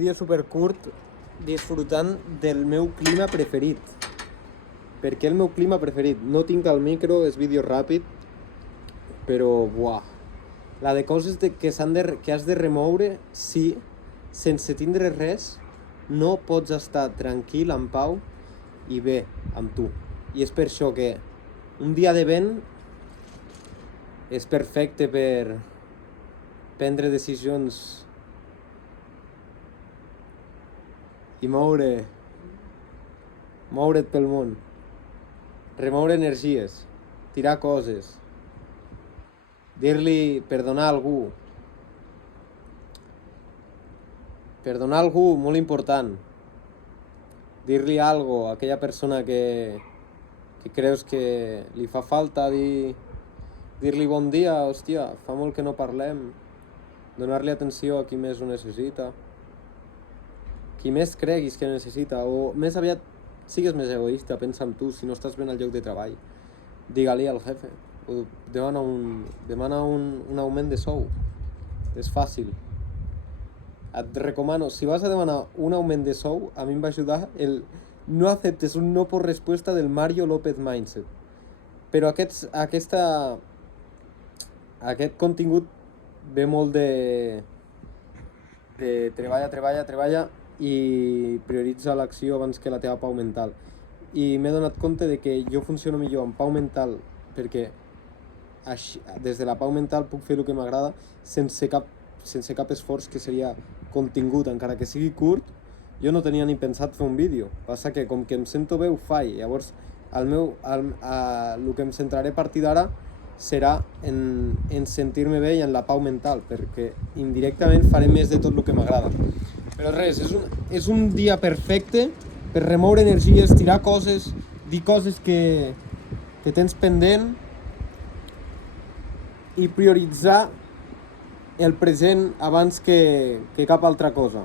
Vídeo supercurt disfrutant del meu clima preferit. Per què el meu clima preferit? No tinc el micro, és vídeo ràpid, però buah. La de coses que has de remoure, sí, sense tindre res, no pots estar tranquil, en pau i bé amb tu. I és per això que un dia de vent és perfecte per prendre decisions i moure't pel món, remoure energies, tirar coses, dir-li perdonar algú, molt important, dir-li algo a aquella persona que creus que li fa falta, dir-li bon dia, hòstia, fa molt que no parlem, donar-li atenció a qui més ho necessita, qui més creguis que necessita, o més aviat sigues més egoista, pensa en tu, si no estàs ben al lloc de treball, digue-li al jefe, o demana un augment de sou, és fàcil. Et recomano, si vas a demanar un augment de sou, a mi em va ajudar el no acceptes un no por respuesta del Mario López Mindset. Però aquest contingut ve molt de treballa i prioritza l'acció abans que la teva pau mental. I m'he donat compte de que jo funciono millor amb pau mental perquè des de la pau mental puc fer el que m'agrada sense cap esforç, que seria contingut, encara que sigui curt. Jo no tenia ni pensat fer un vídeo, passa que com que em sento bé ho faig. Llavors el que em centraré a partir d'ara serà en sentir-me bé i en la pau mental, perquè indirectament faré més de tot el que m'agrada. Però res, és un dia perfecte per remoure energies, tirar coses, dir coses que tens pendent i prioritzar el present abans que cap altra cosa.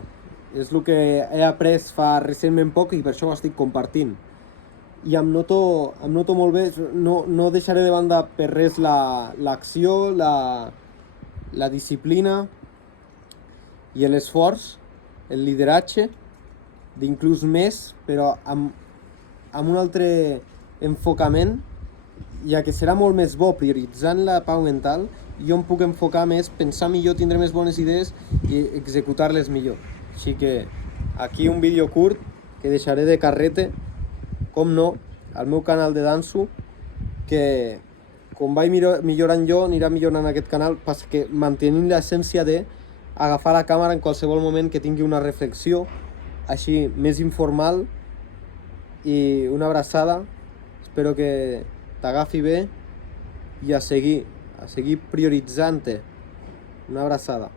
És el que he après fa recentment poc i per això ho estic compartint. I em noto molt bé, no deixaré de banda per res l'acció, la disciplina i l'esforç, el lideratge, d'inclús més, però amb un altre enfocament, ja que serà molt més bo prioritzant la pau mental. Jo em puc enfocar més, pensar millor, tindre més bones idees i executar-les millor. Així que aquí un vídeo curt que deixaré de carrete, com no, al meu canal de danso, que com vaig millorant jo, anirà millorant aquest canal, passa que mantenint l'essència de agafar la càmera en qualsevol moment que tingui una reflexió així més informal. I una abraçada, espero que t'agafi bé i a seguir prioritzant-te. Una abraçada.